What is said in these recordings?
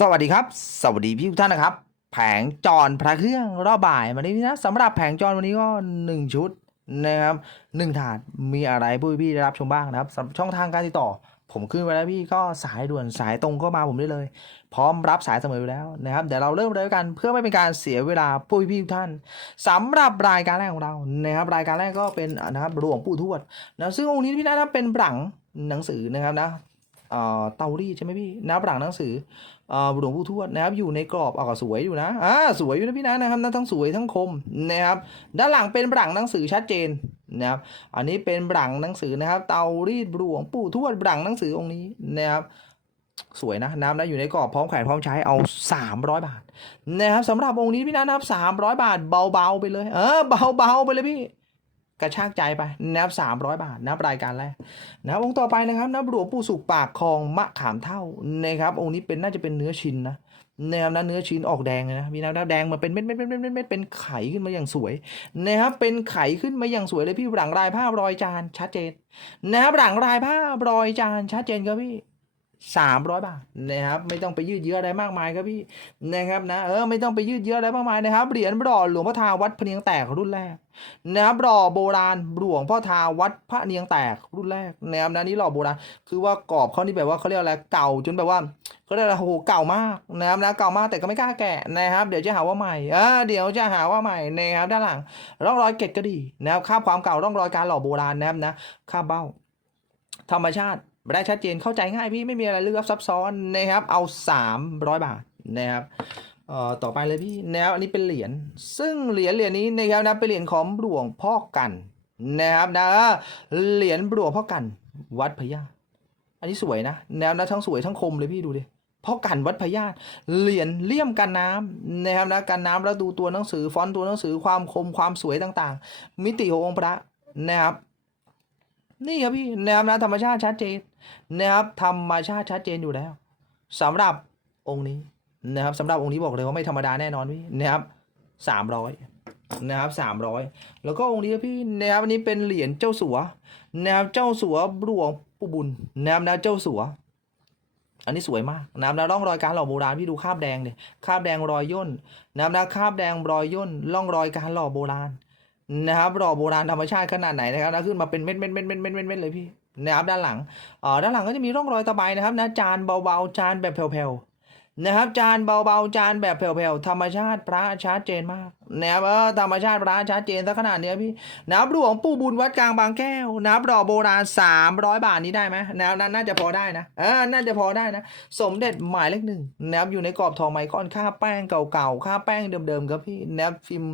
สวัสดีครับ สวัสดีพี่ทุกท่านนะครับ แผงจรพระเครื่องรอบบ่ายมานี้นะสำหรับแผงจรวันนี้ก็หนึ่งชุดนะครับหนึ่งถาดมีอะไรผู้พี่ได้รับชมบ้างนะครับสำหรับช่องทางการติดต่อ ผมขึ้นไว้แล้วพี่ก็สายด่วนสายตรงก็มาผมได้เลย พร้อมรับสายเสมออยู่แล้วนะครับเดี๋ยวเราเริ่มเลยกันเพื่อไม่เป็นการเสียเวลาผู้พี่ทุกท่านสำหรับรายการแรกของเรานะครับรายการแรกก็เป็นนะครับหลวงปู่ทวดนะซึ่งองค์นี้พี่นะครับเป็นบลังหนังสือนะครับนะ เตารีดใช่ไหมพี่นะบลังหนังสือเออหลวงปู่ทวดนะครับอยู่ในกรอบเอก็สวยอยู่นะอ่าสวยอยู่นะพี่นะนะครับนะทั้งสวยทั้งคมนะครับด้านหลังเป็นบลังหนังสือชัดเจนนะครับอันนี้เป็นบลังหนังสือนะครับ เตารีดหลวงปู่ทวดบลังหนังสือองค์นี้นะครับสวยนะน้ำนะอยู่ในกรอบพร้อมแขวนพร้อมใช้เอา 300 บาทนะครับสำหรับองค์นี้พี่นะนะครับ300 บาทเบาๆไปเลย เออเบาๆไปเลยพี่ กระชากใจไปนะครับสามร้อยบาทนับรายการแรกนับองค์ต่อไปนะครับนะหลวงปู่สุกปากคลองมะขามเท่านะครับองค์นี้เป็นน่าจะเป็นเนื้อชิ้นนะนะครับนะเนื้อชิ้นออกแดงเลยนะมีน้ำแดงมาเป็นเม็ดเม็ดเม็ดเม็ดเม็ดเป็นไข่ขึ้นมาอย่างสวยนะครับเป็นไข่ขึ้นมาอย่างสวยเลยพี่หลังลายภาพรอยจานชัดเจนนะครับหลังลายภาพรอยจานชัดเจนครับพี่ สามร้อยบาทนะครับไม่ต้องไปยืดเยื้ออะไรมากมายครับพี่นะครับนะเออไม่ต้องไปยืดเยื้ออะไรมากมายนะครับเหรียญหล่อหลวงพ่อทาวัดพะเนียงแตกรุ่นแรกนะครับหล่อโบราณหลวงพ่อทาวัดพระเนียงแตกรุ่นแรกนะครับนะนี่หล่อโบราณคือว่ากรอบเขานี่แบบว่าเขาเรียกอะไรเก่าจนแบบว่าเขาเรียกอะไรโหเก่ามากนะครับนะเก่ามากแต่ก็ไม่กล้าแกะนะครับ เดี๋ยวจะหาว่าใหม่เออเดี๋ยวจะหาว่าใหม่นะครับด้านหลังร่องรอยเกล็ดก็ดีนะครับคราความเก่าร่องรอยการหล่อโบราณนะครับนะคราเบ้า ธรรมชาติ ได้ชัดเจนเข้าใจง่ายพี่ไม่มีอะไรลึกลับซับซ้อนนะครับ เอา 300 บาทนะครับเอ่อต่อไปเลยพี่แนวอันนี้เป็นเหรียญซึ่งเหรียญเหรียญนี้นะครับนะเป็นเหรียญของหลวงพ่อกันนะครับนะเหรียญหลวงพ่อกัน วัดพญาอันนี้สวยนะแนวนะทั้งสวยทั้งคมเลยพี่ดูดิพ่อกันวัดพญาเหรียญเลี่ยมกันน้ำนะครับนะกันน้ำแล้วดูตัวหนังสือฟอนต์ตัวหนังสือความคมความสวยต่างๆ มิติขององค์พระนะครับ นี่ครับพี่นะครับนะธรรมชาติชัดเจนนะครับธรรมชาติชัดเจนอยู่แล้วสำหรับองค์นี้นะครับสำหรับองค์นี้บอกเลยว่าไม่ธรรมดาแน่นอนพี่นะครับสามร้อยนะครับสามร้อยแล้วก็องค์นี้พี่นะครับอันนี้เป็นเหรียญเจ้าสัวนะครับเจ้าสัวหลวงปู่บุญนะครับนะเจ้าสัว อันนี้สวยมากนะครับนะร่องรอยการหล่อโบราณพี่ดูคาบแดงเนี่ยคาบแดงรอยย่นนะครับนะคาบแดงรอยย่นร่องรอยการหล่อโบราณ นะครับดอกโบราณธรรมชาติขนาดไหนนะครับนะขึ้นมาเป็นเม็ดเม็ดเม็ดเม็ดเม็ดเม็ดเม็ดเลยพี่นะครับด้านหลังเอ่อด้านหลังก็จะมีร่องรอยตะไบนะครับนะจานเบาๆจานแบบแผ่วๆ นะครับจานเบาๆจานแบบแผ่วๆธรรมชาติพระชัดเจนมากนะครับเออธรรมชาติพระชัดเจนซะขนาดนี้พี่นะครับหลวงปู่บุญวัดกลางบางแก้วนะครับดอกโบราณ300บาทนี้ได้ไหมนะครับน่าจะพอได้นะเออน่าจะพอได้นะ สมเด็จหมายเลขหนึ่งนะครับอยู่ในกรอบทองไมคอนค่าแป้งเก่าๆค่าแป้งเดิมๆครับพี่นะครับฟิล์ม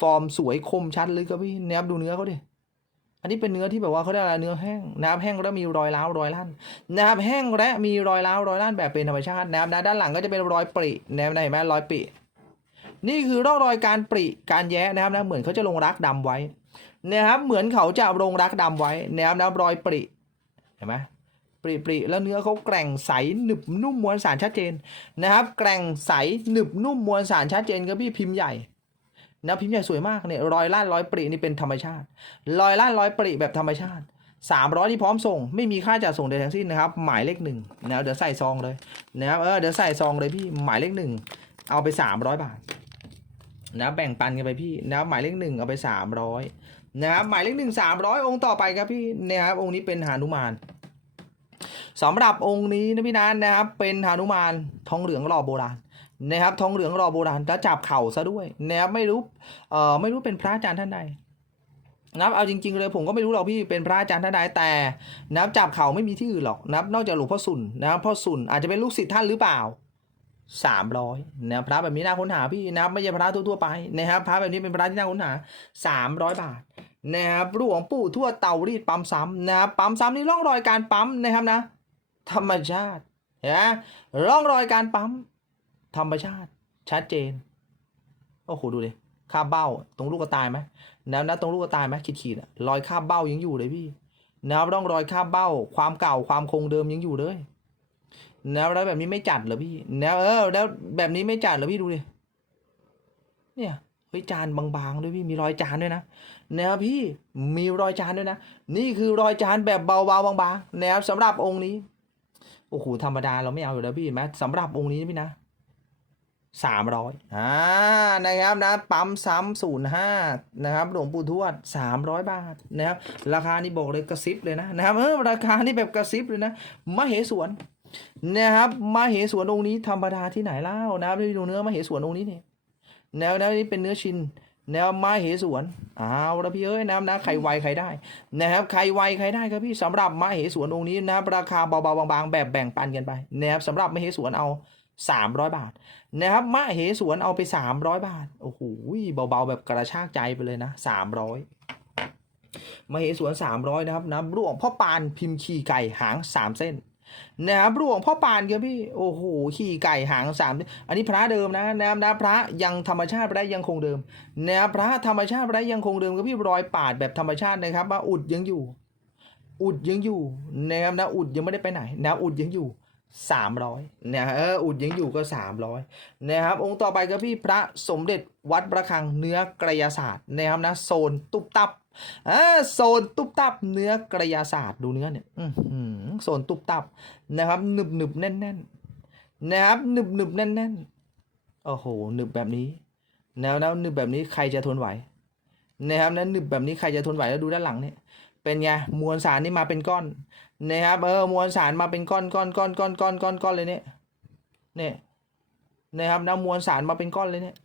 ฟอร์มสวยคมชัดเลยครับพี่นะครับดูเนื้อเขาดิ อันนี้เป็นเนื้อที่แบบว่าเขาเรียกอะไรเนื้อแห้งนะครับแห้งแล้วมีรอยร้าวรอยลั่นนะครับแห้งและมีรอยร้าวรอยลั่นแบบเป็นธรรมชาตินะครับนะด้านหลังก็จะเป็นรอยปรินะครับนเห็นไหมรอยปรินี่คือร่องรอยการปริการแย้นะครับนะเหมือนเขาจะลงรักดำไว้นะครับเหมือนเขาจะลงรักดำไว้นะครับนะรอยปริเห็นไหมปริปริแล้วเนื้อเขาแกร่งใสหนึบนุ่มมวลสารชัดเจนนะครับ แกร่งใสหนึบนุ่มมวลสารชัดเจนครับพี่พิมพ์ใหญ่ นะพิมพ์ใหญ่สวยมากเนี่ยรอยล่านรอยปรินี่เป็นธรรมชาติรอยล่านรอยปริแบบธรรมชาติสามร้อยที่พร้อมส่ง ไม่มีค่าจัดส่งใดทั้งสิ้นนะครับ หมายเลขหนึ่งนะเดี๋ยวใส่ซองเลยนะครับเออเดี๋ยวใส่ซองเลยพี่หมายเลขหนึ่งเอาไปสามร้อยบาทนะแบ่งปันกันไปพี่นะหมายเลขหนึ่งเอาไปสามร้อยนะครับหมายเลขหนึ่งสามร้อยองค์ต่อไปครับพี่นะครับองค์นี้เป็นหานุมานสำหรับองค์นี้นะพี่นันนะครับเป็นหานุมานทองเหลืองหล่อโบราณ นะครับทองเหลืองหล่อโบราณแล้วจับเข่าซะด้วยนะครับไม่รู้เอ่อไม่รู้เป็นพระอาจารย์ท่านใดนับเอาจริงๆเลยผมก็ไม่รู้หรอกพี่เป็นพระอาจารย์ท่านใดแต่นับจับเขาไม่มีที่อื่นหรอกนับนอกจากหลวงพ่อสุนนะครับพ่อสุนอาจจะเป็นลูกศิษย์ท่านหรือเปล่าสามร้อยนะพระแบบนี้น่าค้นหาพี่นับไม่ใช่พระทั่วๆไปนะครับพระแบบนี้เป็นพระที่น่าค้นหาสามร้อยบาทนะครับหลวงปู่ทั่วเตารีดปั๊มซ้ำนะครับปั๊มซ้ำนี่ร่องรอยการปั๊มนะครับนะ ธรรมชาตินไหมร่องรอยการปั๊ม ธรรมชาติ ชัดเจน โอ้โห ดูดิคาบเบ้า ตรงลูกกระตายไหมแนะนะตรงลูกกระตายไหมขีดขีดๆรอยคาบเบ้ายังอยู่เลยพี่แนะครับร่องรอยคาบเบ้า ความเก่าความคงเดิมยังอยู่เลยนะแล้วแบบนี้ไม่จัดเหรอพี่แนะเออแล้วแบบนี้ไม่จัดเหรอพี่ดูดิเนี่ยเฮ้ยจานบางๆด้วยพี่มีรอยจานด้วยนะแนะครับพี่มีรอยจานด้วยนะนี่คือรอยจานแบบเบาๆบางๆนะครับสำหรับองค์นี้โอ้โหธรรมดาเราไม่เอาอยู่แล้วพี่เห็นไหมสำหรับองค์นี้พี่นะ สามร้อยอ่านะครับนะปั๊มซ้ำศูนย์ห้านะครับหลวงปู่ทวดสามร้อยบาทนะครับราคานี่บอกเลยกระซิบเลยนะนะครับเออราคานี่แบบกระซิบเลยนะมเหสวนนะครับมเหสวนองค์นี้ธรรมดาที่ไหนเล่านะครับดูเนื้อมเหสวนองค์นี้เนี่ยแนวแนวนี้เป็นเนื้อชินแนวมาเหสวนเอาละพี่เอ้ยนะครับนะใครไวใครได้นะครับใครไวใครได้ครับพี่สำหรับมาเหสวนองค์นี้นะครับราคาเบาๆบางๆแบบแบ่งปันกันไปนะครับสำหรับมาเหสวนเอา สามร้อยบาทนะครับมะเหสวนเอาไปสามร้อยบาท โอ้โหเบาๆ แบบกระชากใจไปเลยนะสามร้อยมะเหสวนสามร้อยนะครับนะร่วงพ่อปานพิมพ์ขี่ไก่หางสามเส้นนะครับร่วงพ่อปานครับพี่โอ้โหขี่ไก่หางสามอันนี้พระเดิมนะนะครับนะพระยังธรรมชาติพระยังคงเดิมนะครับพระธรรมชาติพระยังคงเดิมครับพี่รอยปาดแบบธรรมชาตินะครับว่าอุดยังอยู่ อุดยังอยู่นะครับนะอุดยังไม่ได้ไปไหนนะอุดยังอยู่ สามร้อยเนี่ยเอออุดยังอยู่ก็สามร้อยนะครับองค์ต่อไปก็พี่พระสมเด็จวัดประคังเนื้อกระยาศาสตร์นะครับนะโซนตุบตับอ่าโซนตุบตับเนื้อกระยาศาสตร์ดูเนื้อเนี่ยอื้อหือโซนตุบตับนะครับหนึบหนึบแน่นแน่นนะครับหนึบหนึบแน่นแน่นโอ้โหหนึบแบบนี้แนวนะหนึบแบบนี้ใครจะทนไหวนะครับนั้นหนึบแบบนี้ใครจะทนไหวแล้วดูด้านหลังเนี่ยเป็นไงมวลสารนี่มาเป็นก้อน นะครับเออมวลสารมาเป็นก้อนก้อนก้อนก้อนก้อนก้อนก้อนเลยเนี่ยเนี่ยนะครับน้ำมวลสารมาเป็นก้อนเลยเนี่ย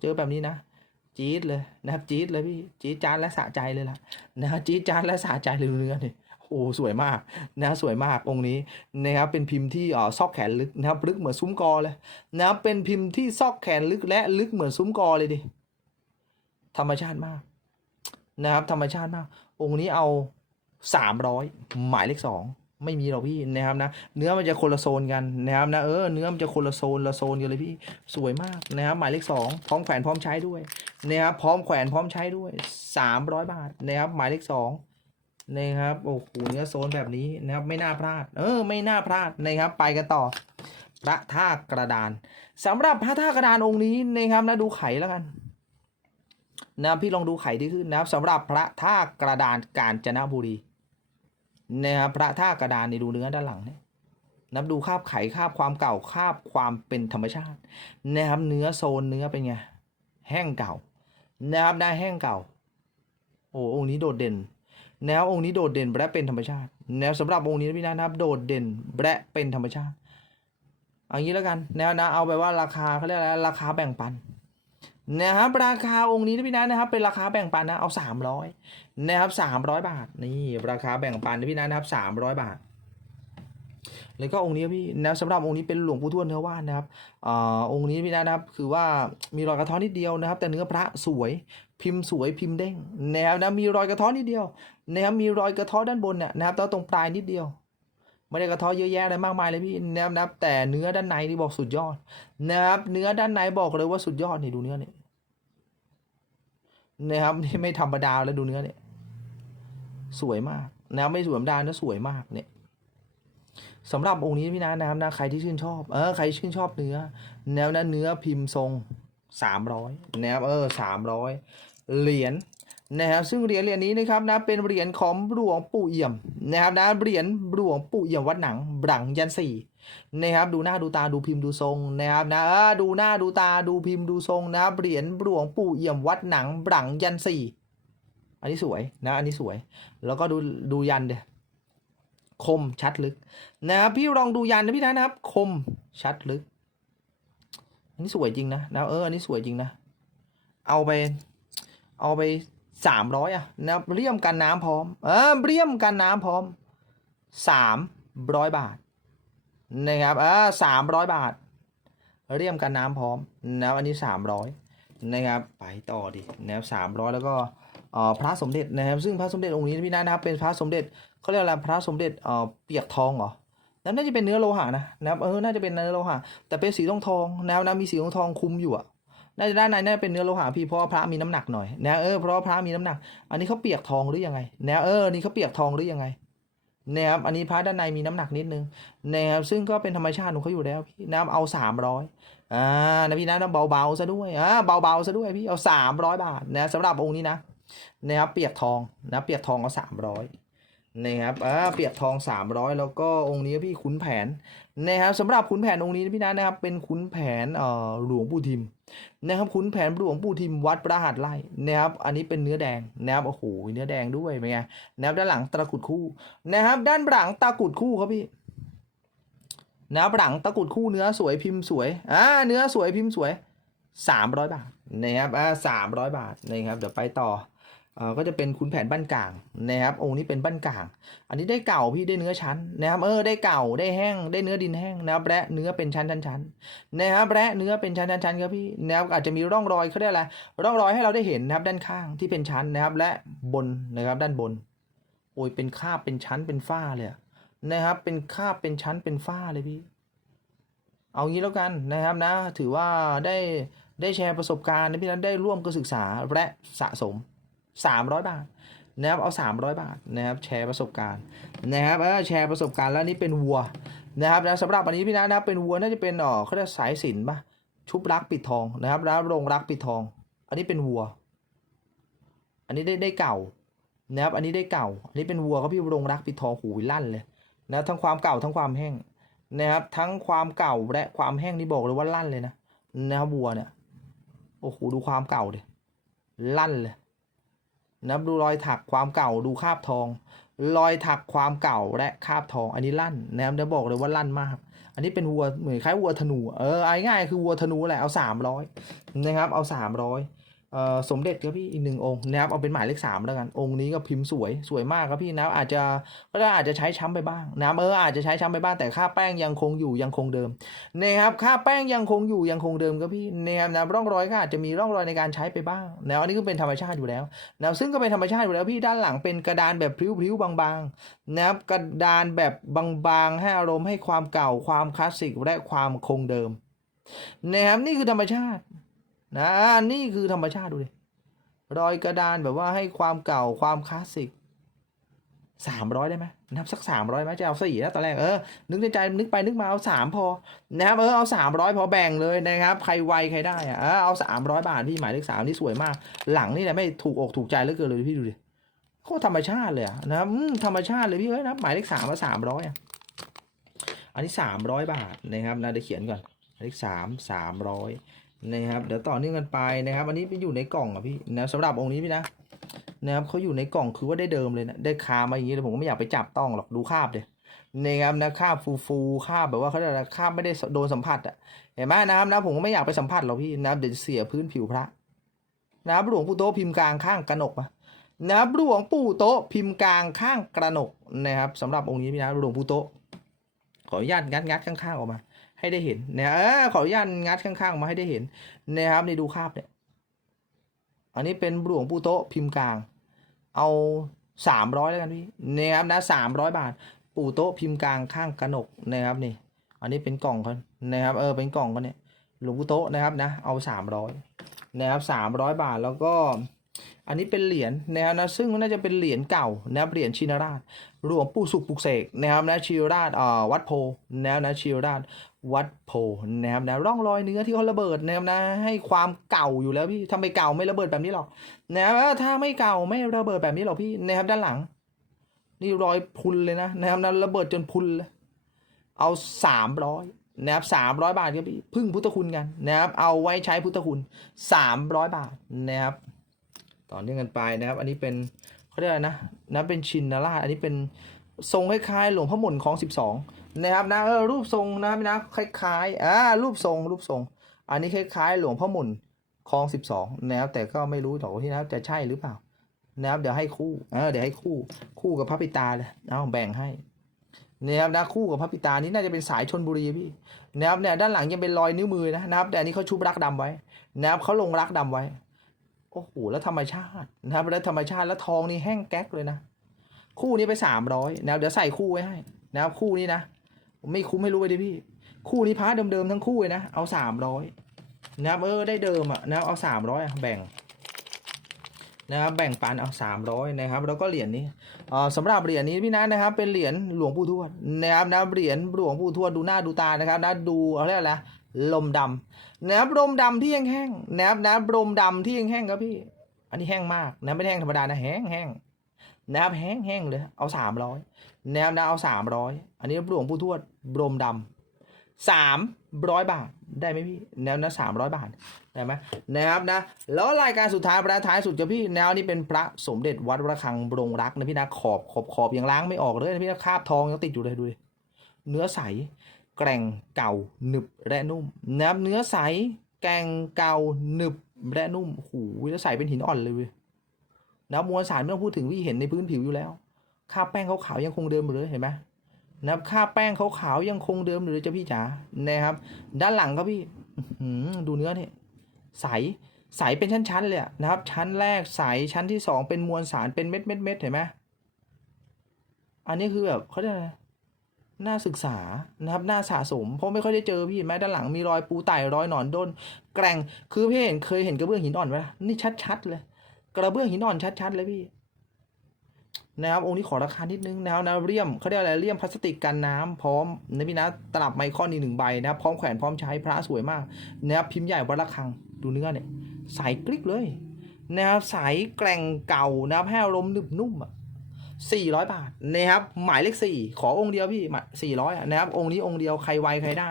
เจอแบบนี้นะจี๊ดเลยนะครับจี๊ดเลยพี่จี๊ดจานและสะใจเลยล่ะนะครับจี๊ดจานและสะใจเลยเนื้อเนี่ยโอ้สวยมากนะสวยมากองค์นี้นะครับเป็นพิมพ์ที่อ่อซอกแขนลึกนะครับลึกเหมือนซุ้มกอเลยนะครับเป็นพิมพ์ที่ซอกแขนลึกและลึกเหมือนซุ้มกอเลยดิธรรมชาติมากนะครับธรรมชาติมาก องค์นี้เอา สามร้อยหมายเลขสองไม่มีหรอกพี่นะครับนะ เนื้อมันจะคนละโซนกันนะครับนะเออเนื้อมันจะคนละโซนละโซนกันเลยพี่สวยมากนะครับหมายเลขสองพร้อมแขวนพร้อมใช้ด้วยนะครับพร้อมแขวนพร้อมใช้ด้วยสามร้อยบาทนะครับหมายเลขสองนะครับโอ้โหเนื้อโซนแบบนี้นะครับไม่น่าพลาด เออ ไม่น่าพลาดนะครับ ไปกันต่อ พระธากระดานสำหรับพระธากระดานองค์นี้นะครับนะดูไขแล้วกันนะครับพี่ลองดูไขที่ขึ้นนะครับสำหรับพระธากระดานกาญจนบุรี นะครับพระท่ากระดานนี่ดูเนื้อด้านหลังเนี่ยนับดูคาบไขคาบความเก่าคาบความเป็นธรรมชาตินะครับเนื้อโซนเนื้อเป็นไงแห้งเก่านะครับได้แห้งเก่า โอ้องค์นี้โดดเด่นนะครับองค์นี้โดดเด่นและเป็นธรรมชาตินะสำหรับองค์นี้พี่นะครับ โดดเด่นและเป็นธรรมชาติเอางี้แล้วกันนะนะเอาไปว่าราคาเขาเรียกอะไรราคาแบ่งปัน นะครับราคาองค์นี้นะพี่นะนะครับเป็นราคาแบ่งปันนะเอาสามร้อยนะครับสามร้อยบาทนี่ราคาแบ่งปันนะพี่นะนะครับสามร้อยบาท แล้วก็องค์นี้พี่นะสำหรับองค์นี้เป็นหลวงปู่ทวดเนื้อว่านนะครับอ่าองค์นี้พี่นะนะครับ คือว่ามีรอยกระท้อนนิดเดียวนะครับ แต่เนื้อพระสวยพิมพ์สวยพิมพ์เด้งนะครับนะมีรอยกระท้อนนิดเดียวนะครับมีรอยกระท้อนด้านบนเนี่ยนะครับแล้วตรงปลายนิดเดียว ไม่ได้กระท้อเยอะแยะอะไรมากมายเลยพี่นะครับนับแต่เนื้อด้านในนี่บอกสุดยอดนะครับเนื้อด้านในบอกเลยว่าสุดยอดนี่ดูเนื้อเนี่ยนะครับนี่ไม่ธรรมดาแล้วดูเนื้อเนี่ย สวยมากนะไม่สวยธรรมดานะสวยมากเนี่ยสำหรับองค์นี้พี่นะนะครับนะใครที่ชื่นชอบเออใครชื่นชอบเนื้อแนวนั้นเนื้อพิมพ์ทรงสามร้อยนะครับเออสามร้อยเหรียญ นะครับซึ่งเหรียญเหรียญนี้นะครับนะเป็นเหรียญของหลวงปู่เอี่ยมนะครับนะเหรียญหลวงปู่เอี่ยมวัดหนังบรังยันสี่นะครับดูหน้าดูตาดูพิมพ์ดูทรงนะครับนะดูหน้าดูตาดูพิมพ์ดูทรงนะเหรียญหลวงปู่เอี่ยมวัดหนังบรังยันสี่อันนี้สวยนะอันนี้สวย แล้วก็ดูดูยันเดียคมชัดลึกนะครับพี่ลองดูยันนะพี่นะนะครับ คมชัดลึก อันนี้สวยจริงนะนะเอออันนี้สวยจริงนะ เอาไป เอาไป สามร้อยอะนะครับเรียมกันน้ำพร้อม เออเรียมกันน้ำพร้อมสามร้อยบาทนะครับเออสามร้อยบาท เรียมกันน้ำพร้อมนะอันนี้สามร้อยนะครับไปต่อดินะครับสามร้อยแล้วก็อ่อพระสมเด็จนะครับ ซึ่งพระสมเด็จองค์นี้พี่นะนะครับเป็นพระสมเด็จเขาเรียกอะไรพระสมเด็จเอ่อเปียกทองเหรอนั่นน่าจะเป็นเนื้อโลหะนะนะครับเออน่าจะเป็นเนื้อโลหะแต่เป็นสีทองทองนะครับนะมีสีทองทองคุมอยู่อะ น่าจะด้านในน่าจะเป็นเนื้อโลหะพี่เพราะพระมีน้ำหนักหน่อยนะเออเพราะพระมีน้ำหนัก อันนี้เขาเปียกทองหรือยังไงนะเออนี่เขาเปียกทองหรือยังไงนะครับอันนี้พระด้านในมีน้ำหนักนิดนึงนะครับซึ่งก็เป็นธรรมชาติของเขาอยู่แล้วพี่นะครับเอาสามร้อยอ่านะพี่นะนะเบาๆซะด้วยอ่าเบาๆซะด้วยพี่เอาสามร้อยบาทนะสำหรับองค์นี้นะนะครับเปียกทองนะเปียกทองเอาสามร้อยนะครับอ่าเปียกทองสามร้อยแล้วก็องค์นี้พี่ขุนแผน นะครับสำหรับขุนแผนองค์นี้นะพี่นัทนะครับ เป็นขุนแผนเอ่อหลวงปู่ทิมนะครับขุนแผนหลวงปู่ทิมวัดประหัตไร่นะครับ อันนี้เป็นเนื้อแดงนะครับโอ้โหเนื้อแดงด้วยเป็นไงนะครับด้านหลังตะกุดคู่นะครับ ด้านหลังตะกุดคู่ครับพี่นะครับหลังตะกุดคู่เนื้อสวยพิมพ์สวยอ่าเนื้อสวยพิมพ์สวยสามร้อยบาทนะครับอ่าสามร้อยบาทนะครับเดี๋ยวไปต่อ ก็จะเป็นขุนแผนบ้านกลางนะครับองค์นี้เป็นบ้านกลาง อันนี้ได้เก่าพี่ได้เนื้อชั้นนะครับเออได้เก่าได้แห้งได้เนื้อดินแห้งนะครับและเนื้อเป็นชั้นชั้นชั้นนะครับและเนื้อเป็นชั้นชั้นชั้นครับพี่นะครับอาจจะมีร่องรอยเขาเรียกอะไรร่องรอยให้เราได้เห็นนะครับด้านข้างที่เป็นชั้นนะครับและบนนะครับด้านบน โอ้ยเป็นคาบเป็นชั้นเป็นฝ้าเลยนะครับเป็นคาบเป็นชั้นเป็นฝ้าเลยพี่ เอางี้แล้วกันนะครับนะ ถือว่าได้ได้แชร์ประสบการณ์นะพี่นั้นได้ร่วมกันศึกษาและสะสม 300 บาทนะครับเอา 300 บาทนะครับแชร์ประสบการณ์นะครับเออแชร์ประสบการณ์แล้วนี่เป็นวัวนะครับนะสำหรับอันนี้พี่นะนะเป็นวัวน่าจะเป็นอ๋อเขาเรียกสายสินปะชุบรักปิดทองนะครับแล้วโรงรักปิดทอง อันนี้เป็นวัว อันนี้ได้ได้เก่านะครับอันนี้ได้เก่าอันนี้เป็นวัวเขาพี่โรงรักปิดทองหูลั่นเลยนะทั้งความเก่าทั้งความแห้งนะครับทั้งความเก่าและความแห้งนี่บอกเลยว่าลั่นเลยนะนะครับวัวเนี่ยโอ้โหดูความเก่าดิลั่นเลย นับดูรอยถักความเก่าดูคาบทอง รอยถักความเก่าและคาบทอง อันนี้ลั่นนะครับเดี๋ยวบอกเลยว่าลั่นมาก อันนี้เป็นวัวเหมือนคล้ายวัวธนู เออไอ้ง่ายคือวัวธนูแหละเอาสามร้อยนะครับ เอาสามร้อย สมเด็จครับพี่อีกหนึ่งองค์นะครับเอาเป็นหมายเลขสามแล้วกัน องค์นี้ก็พิมพ์สวยสวยมากครับพี่นะอาจจะก็ได้อาจจะใช้ช้ำไปบ้างนะเอออาจจะใช้ช้ำไปบ้างแต่ค่าแป้งยังคงอยู่ยังคงเดิมนะครับค่าแป้งยังคงอยู่ยังคงเดิมครับพี่นะครับนะร่องรอยก็อาจจะมีร่องรอยในการใช้ไปบ้างนะอันนี้ก็เป็นธรรมชาติอยู่แล้วนะซึ่งก็เป็นธรรมชาติอยู่แล้วพี่ด้านหลังเป็นกระดานแบบพลิ้วๆบางๆนะครับกระดานแบบบางๆให้อารมณ์ให้ความเก่าความคลาสสิกและความคงเดิมนะครับนี่คือธรรมชาติ นะนี่คือธรรมชาติดูดิรอยกระดานแบบว่าให้ความเก่าความคลาสสิกสามร้อยได้ไหมนับสักสามร้อยไหมจะเอาสี่แล้วตอนแรกเออนึกในใจนึกไปนึกมาเอาสามพอนะครับเออเอาสามร้อยพอแบ่งเลยนะครับใครไวใครได้อะเออเอาสามร้อยบาทพี่หมายเลขสามนี่สวยมาก หลังนี่แหละไม่ถูกอกถูกใจเหลือเกินเลยพี่ดูดิโคตรธรรมชาติเลยนะธรรมชาติเลยพี่เอ้ยนะหมายเลขสามมาสามร้อยอันนี้สามร้อยบาทนะครับนะเดี๋ยวเขียนก่อนเลขสามสามร้อย นะครับเดี๋ยวต่อเนื่องกันไปนะครับ อันนี้เป็นอยู่ในกล่องอะพี่นะสำหรับองค์นี้พี่นะนะครับเขาอยู่ในกล่องคือว่าได้เดิมเลยนะได้คามาอย่างนี้เลยผมก็ไม่อยากไปจับต้องหรอกดูคาบเลยนะครับนะคาบฟูฟูคาบแบบว่าเขาเรียกอะคาบไม่ได้โดนสัมผัสอะเห็นไหมนะครับนะผมก็ไม่อยากไปสัมผัสหรอกพี่นะครับเดี๋ยวเสียพื้นผิวพระนะครับหลวงปู่โตพิมพ์กลางข้างกระหนกปะนะครับหลวงปู่โตพิมพ์กลางข้างกระหนกนะครับสำหรับองค์นี้พี่นะหลวงปู่โตขออนุญาตงัดงัดข้างๆออกมา ให้ได้เห็นนะเออขออนุญาตงัดข้าง ๆ มาให้ได้เห็นนะครับนี่ดูคาบเนี่ย อันนี้เป็นหลวงปู่โตะพิมพ์กลาง เอาสามร้อยแล้วกันพี่นะครับนะสามร้อยบาท ปู่โตะพิมพ์กลางข้างกระหนกนะครับนี่ อันนี้เป็นกล่องเขานะครับ เออเป็นกล่องกันเนี่ยหลวงปู่โตะนะครับนะ เอาสามร้อยนะครับสามร้อยบาทแล้วก็ อันนี้เป็นเหรียญนะครับนะซึ่งน่าจะเป็นเหรียญเก่านะครับเหรียญชินราชหลวงปู่สุขปุกเสกนะครับนะชินราชอ่าวัดโพนะครับนะชินราชวัดโพนะครับนะร่องรอยเนื้อที่เขาระเบิดนะครับนะให้ความเก่าอยู่แล้วพี่ถ้าไมเก่าไม่ระเบิดแบบนี้หรอกนะครับถ้าไม่เก่าไม่ระเบิดแบบนี้หรอกพี่นะครับด้านหลัง นี่รอยพุนเลยนะนะครับนะระเบิดจนพุนเลยเอาสามร้อยนะครับสามร้อยบาทครับพี่พึ่งพุทธคุณกันนะครับเอาไว้ใช้พุทธคุณสามร้อยบาทนะครับ ต่อเนื่องกันไปนะครับ อันนี้เป็นเขาเรียกอะไรนะนะเป็นชินนาราชอันนี้เป็นทรงคล้ายๆหลวงพ่อหมุนของสิบสองนะครับนะเออรูปทรงนะครับนะคล้ายๆอ่ารูปทรงรูปทรง อันนี้คล้ายๆ หลวงพ่อหมุนคลองสิบสองนะครับ แต่ก็ไม่รู้หรอกว่าที่นะครับจะใช่หรือเปล่า นะครับเดี๋ยวให้คู่เออเดี๋ยวให้คู่คู่กับพระปิตาเลยเอาแบ่งให้นะครับนะคู่กับพระปิตานี้น่าจะเป็นสายชนบุรีพี่นะครับเนี่ยด้านหลังยังเป็นรอยนิ้วมือนะนะครับ แต่อันนี้เขาชุบรักดำไว้นะครับเขาลงรักดำไว้ โอ้โหแล้วธรรมชาตินะครับแล้วธรรมชาติแล้วทองนี่แห้งแก๊กเลยนะ คู่นี้ไปสามร้อยนะครับเดี๋ยวใส่คู่ไว้ให้นะครับคู่นี้นะไม่คุ้มไม่รู้ไปดิพี่ คู่นี้พาร์ทเดิมๆทั้งคู่เลยนะเอาสามร้อยนะครับเออได้เดิมอะนะครับเอาสามร้อยแบ่งนะครับแบ่งปันเอาสามร้อยนะครับ แล้วก็เหรียญนี้เอ่อสำหรับเหรียญนี้พี่นัทนะครับ เป็นเหรียญหลวงปู่ทวดนะครับนะเหรียญหลวงปู่ทวดดูหน้าดูตานะครับนะดูอาเรียกอะไรนะ ลมดำนะครับลมดำที่แห้งนะครับนะลมดำที่แห้งครับพี่ อันนี้แห้งมากนะไม่แห้งธรรมดานะแห้งแห้งนะครับแห้งแห้งเลย เอาสามร้อยนะครับนะเอาสามร้อยอันนี้หลวงปู่ทวดบรมดำสามร้อยบาทได้ไหมพี่แนวนะสามร้อยบาทได้ไหมนะครับนะแล้วรายการสุดท้ายประท้ายสุดกับพี่แนวนี้เป็นพระสมเด็จวัดระฆังบรงรักนะพี่นะขอบขอบขอบยังล้างไม่ออกเลยนะพี่นะคราบทองยังติดอยู่เลยดูดิเนื้อใส แกร่งเก่าหนึบและนุ่มนะครับเนื้อใสแกร่งเก่าหนึบและนุ่มโอ้โหแล้วใสเป็นหินอ่อนเลยเว้ยนับมวลสารไม่ต้องพูดถึงพี่เห็นในพื้นผิวอยู่แล้วคราแป้งขาวๆยังคงเดิมอยู่เลยเห็นไหมนะครับคราแป้งขาวๆยังคงเดิมอยู่เลยจ้ะพี่จ๋านะครับ ด้านหลังครับพี่ดูเนื้อเนี่ยใสใสเป็นชั้นๆเลยนะครับ ชั้นแรกใสชั้นที่สองเป็นมวลสารเป็นเม็ดเม็ดเม็ดเห็นไหมอันนี้คือแบบเขาเรียกอะไร น่าศึกษานะครับน่าสะสม เพราะไม่ค่อยได้เจอพี่เห็นไหมด้านหลังมีรอยปูไต่รอยหนอนด้น แกร่งคือพี่เห็นเคยเห็นกระเบื้องหินอ่อนไหมนี่ชัดๆเลย กระเบื้องหินอ่อนชัดๆเลยพี่นะครับองค์นี้ขอราคานิดนึงนะครับนะเลี่ยมเขาเรียกอะไรเลี่ยมพลาสติกกันน้ำพร้อมนะพี่นะตลับไมคอนอีกหนึ่งใบนะครับพร้อมแขวนพร้อมใช้พระสวยมากนะครับพิมพ์ใหญ่วัดระฆังดูเนื้อเนี่ยใสกริกเลยนะครับใสแกร่งเก่านะครับให้อารมณ์หนึบนุ่มอะ สี่ร้อยบาทนะครับหมายเลขสี่ขอองค์เดียวพี่สี่ร้อยนะครับองค์นี้องค์เดียวใครไวใครได้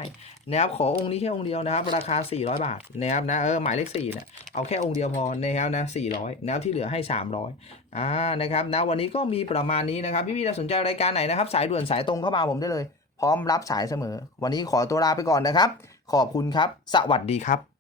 นะครับขอองค์นี้แค่องค์เดียวนะครับ ราคาสี่ร้อยบาทนะครับนะเออหมายเลขสี่เนี่ยเอาแค่องค์เดียวพอนะครับนะสี่ร้อยนะครับที่เหลือให้สามร้อยอ่านะครับนะวันนี้ก็มีประมาณนี้นะครับพี่พี่ๆสนใจรายการไหนนะครับ สายด่วนสายตรงเข้ามาผมได้เลย พร้อมรับสายเสมอ วันนี้ขอตัวลาไปก่อนนะครับ ขอบคุณครับ สวัสดีครับ